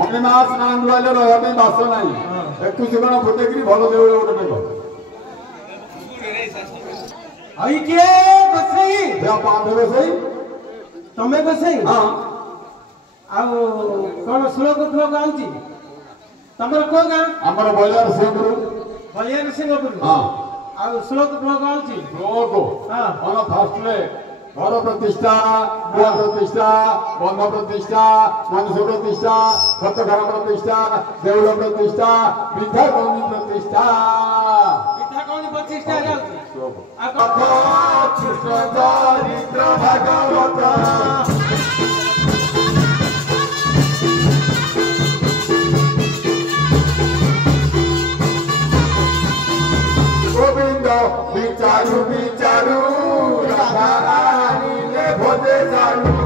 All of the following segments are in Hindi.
मणिमास नाम रहा बास ना 21 जन फुटेक भल देउल गोटे तमें गोसाई कौन श्लोक फ्लोक आउची तमर को गाँ आमर बलियार सिंहपुर श्लोक फ्लोक आउची श्लोक फास्ट घर प्रतिष्ठा बुआ प्रतिष्ठा बंध प्रतिष्ठा मनुष्य प्रतिष्ठा खतघर प्रतिष्ठा देउल प्रतिष्ठा मिठा कौनी प्रतिष्ठा चरित्र भागवत गोविंद विचारू विचारू राधारानी ले भोजे जालू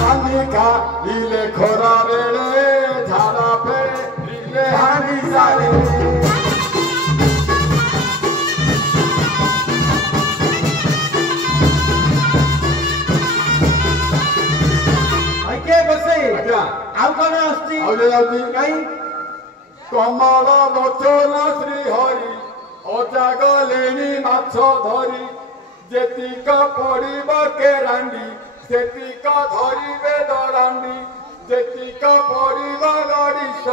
रानिका इले खोरा बेले झाड़ा पे इले हानी सारे कमल लोचन श्री हरि अजागलेणी माछ धरी जेतिक पड़िब केरांडी सेतिक धरिबे दरांडी जेतिक पड़िब गड़िश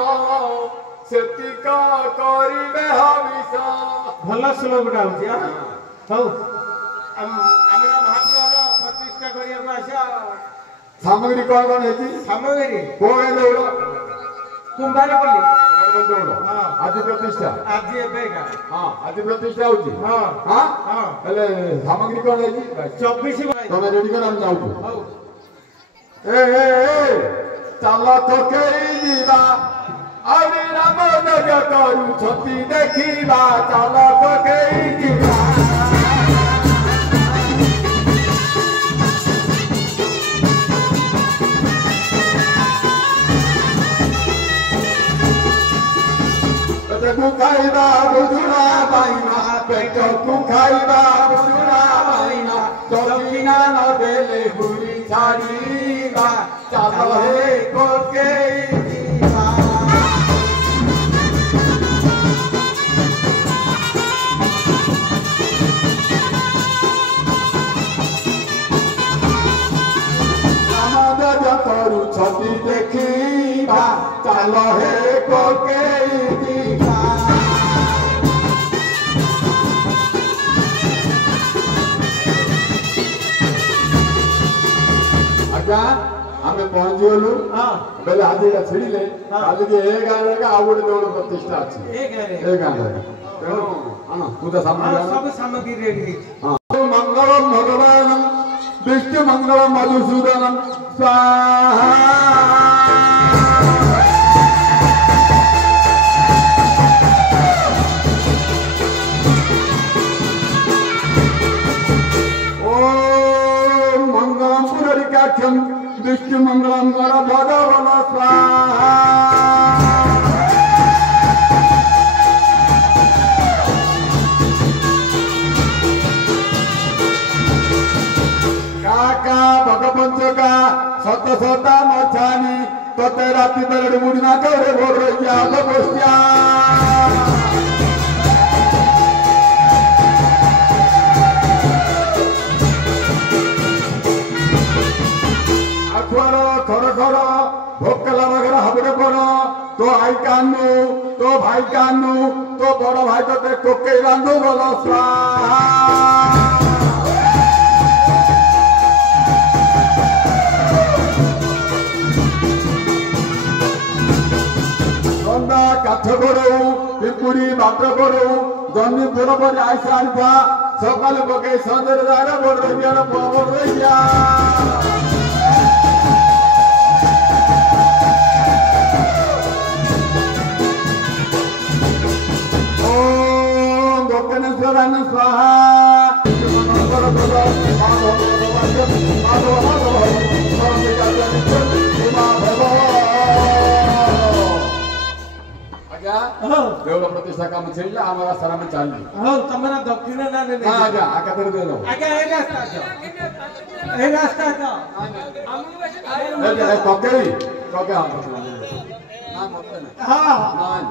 सेतिक करिबे हविष भल श्लोकटा होची हौ हमरा महात्मार प्रतिष्ठा करिया आशा सामग्री कौन कौन है सामग्री कोगे देउल कुंभारपल्ली आदि प्रतिष्ठा आदि एबेगा आदि प्रतिष्ठा होची हेले सामग्री कौन है 24 तमे रेडी कर हम जाऊ ए चल तो केई दीवा अरे राम जग करू छती देखिबा चल तो केई दीवा पेटकू खाइबा बुझुना पाइना पेटकू खाइबा बुझुना पाइना दक्षिणा न देले बुरी छाड़ीबा चल हे कोके दीवा राम करू छती देखिबा चल हे कोके दीवा आमे पहुंच गलु बेले आदि छिड़िले काली के ए गां रे आ गोटे देउल प्रतिष्ठा अछि ए गां रे तेणु आना पूजा सामग्री सब सामग्री रेडी मंगलम भगवान विष्णु मंगलम मधुसूदन स्वाहा विष्णु मंगलम कर भगवान स्वाहा काका भगवंचका सत सता मछानी तोते राति बेलड़ मुड़ना करे भोर रहिया गोष्ठिया खर खर भोकला बगरा हबड़े कर तो आई कानू तो भाई कानू तो बड़ भाई तो कोके बांधू बोल स्वाहा गंदा काठ करू पिपुड़ी बात करू जन्नी पुर पर आईसा आनिथा सकाल पके संजर दारा बोल रहिया बोल रहिया स्वाहा देउल ପ୍ରତିଷ୍ଠା କାମ ଛିଡ଼ିଲା ଆମ ରାସ୍ତାରେ ଆମେ ଚାଲିଲୁ ହଉ ତମର ଦକ୍ଷିଣ ନା ନେଲେ ହଁ ଆଜ୍ଞା ଆକାତରେ ଦେଇଦେବ ଆଜ୍ଞା ଏ ରାସ୍ତା ପକେଇ ପକେଇ ହଁ ହଁ ନାଇଁ